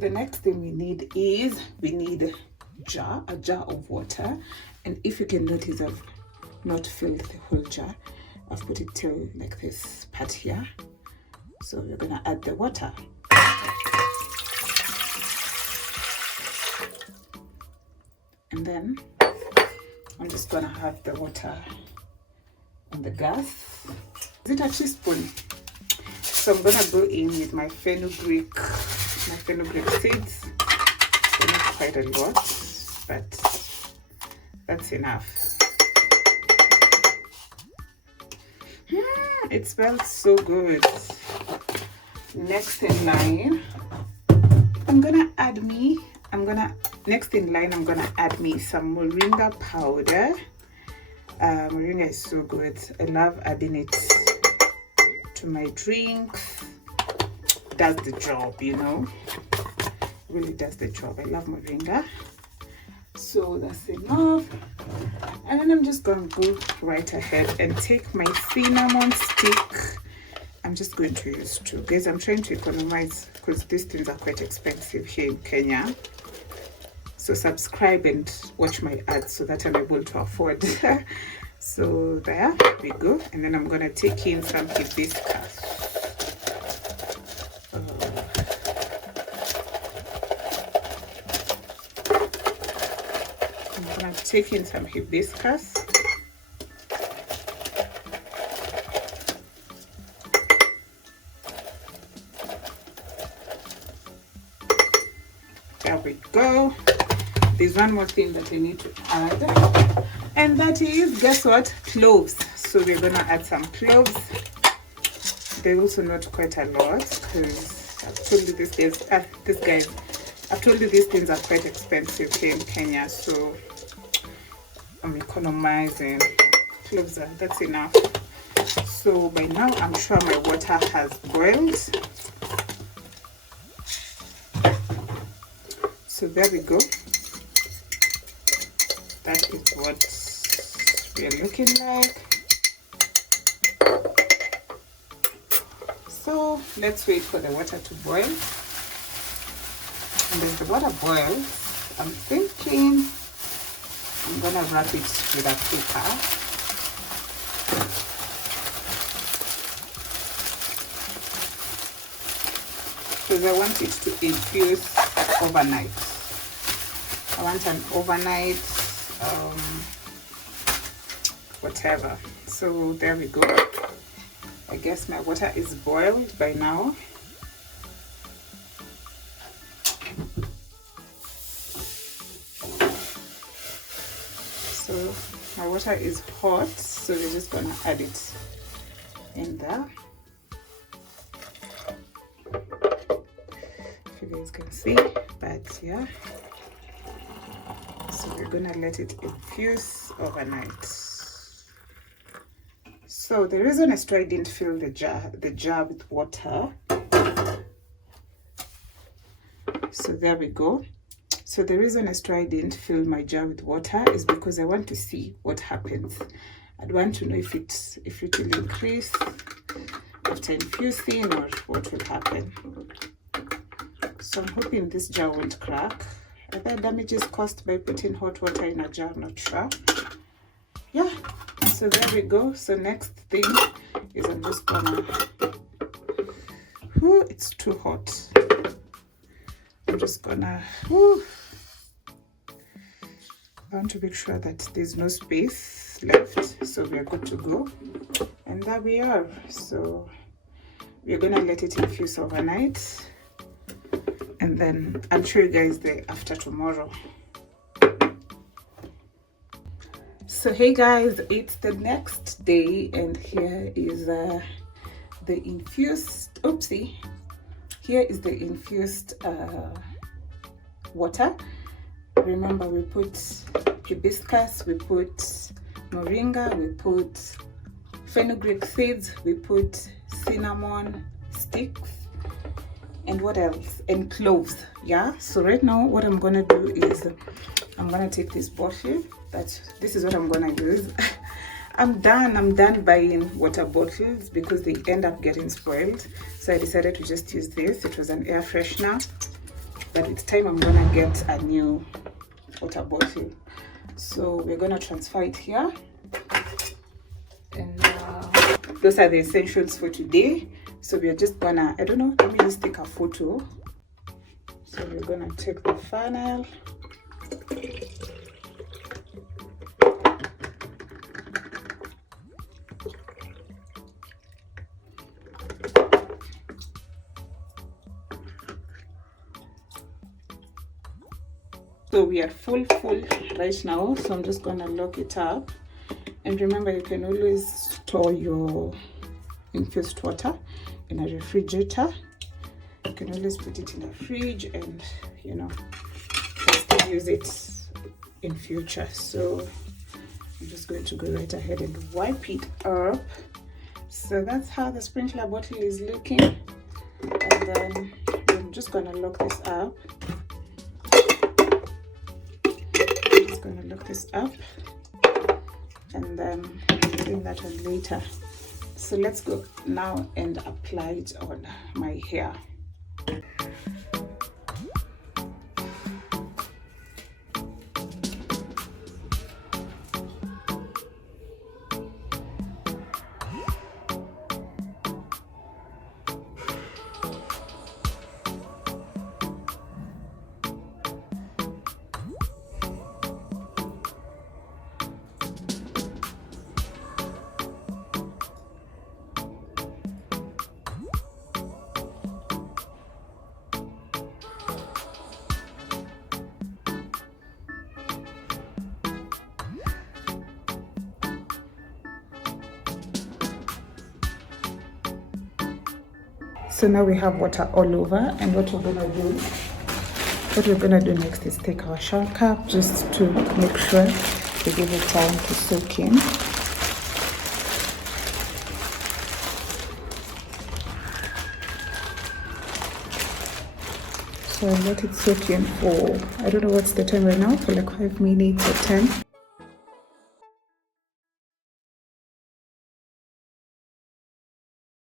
the next thing we need is a jar of water. And if you can notice, I've not filled the whole jar. I've put it till like this part here. So we're gonna add the water. And then I'm just gonna have the water on the gas. Is it a teaspoon? So I'm gonna go in with my fenugreek seeds. So not quite a lot, but that's enough. It smells so good. Next in line, I'm gonna add me some moringa powder. Moringa is so good. I love adding it to my drinks. Does the job, you know. Really does the job. I love moringa. So that's enough. And then I'm just going to go right ahead and take my cinnamon stick. I'm just going to use 2. Guys, I'm trying to economize because these things are quite expensive here in Kenya. So subscribe and watch my ads so that I'm able to afford. So there we go. And then I'm going to take in some hibiscus. I'm going to take in some hibiscus. There we go. There's one more thing that I need to add, and that is, guess what? Cloves. So we're gonna add some cloves. They're also not quite a lot because I've told you these things are quite expensive here in Kenya, so I'm economizing. Cloves that's enough. So by now I'm sure my water has boiled. So there we go. That is what we're looking like. So let's wait for the water to boil. And as the water boils, I'm thinking I'm gonna wrap it with a paper. Because I want it to infuse overnight. I want an overnight whatever. So there we go. I guess my water is boiled by now. So my water is hot, so we're just gonna add it in there. If you guys can see, but yeah. So we're gonna let it infuse overnight. So the reason as to I didn't fill the jar with water. So there we go. So the reason as to I didn't fill my jar with water is because I want to see what happens. I'd want to know if it will increase after infusing or what will happen. So I'm hoping this jar won't crack. Are there damages caused by putting hot water in a jar? I'm not sure. Yeah, so there we go. So next thing is I'm just gonna, it's too hot. I'm just gonna, I want to make sure that there's no space left. So we are good to go. And there we are. So we're gonna let it infuse overnight. And then I'll show you guys the after tomorrow. So hey guys, it's the next day and here is the infused, here is the infused water. Remember, we put hibiscus, we put moringa, we put fenugreek seeds, we put cinnamon sticks, and what else? And cloves. Yeah, so right now what I'm gonna do is I'm gonna take this bottle. This is what I'm gonna use. I'm done buying water bottles because they end up getting spoiled, so I decided to just use this. It was an air freshener, but it's time I'm gonna get a new water bottle. So we're gonna transfer it here, and those are the essentials for today. So we're just gonna, I don't know, let me just take a photo. So we're gonna take the funnel, so we are full right now. So I'm just gonna lock it up. And remember, you can always store your infused water in a refrigerator. You can always put it in a fridge and, you know, still use it in future. So I'm just going to go right ahead and wipe it up. So that's how the sprinkler bottle is looking. And then I'm just gonna lock this up. I'm just gonna lock this up, and then doing that one later. So let's go now and apply it on my hair. So now we have water all over, and what we're gonna do next is take our shower cap just to make sure we give it time to soak in. So I let it soak in for, I don't know what's the time right now, for like 5 minutes or 10.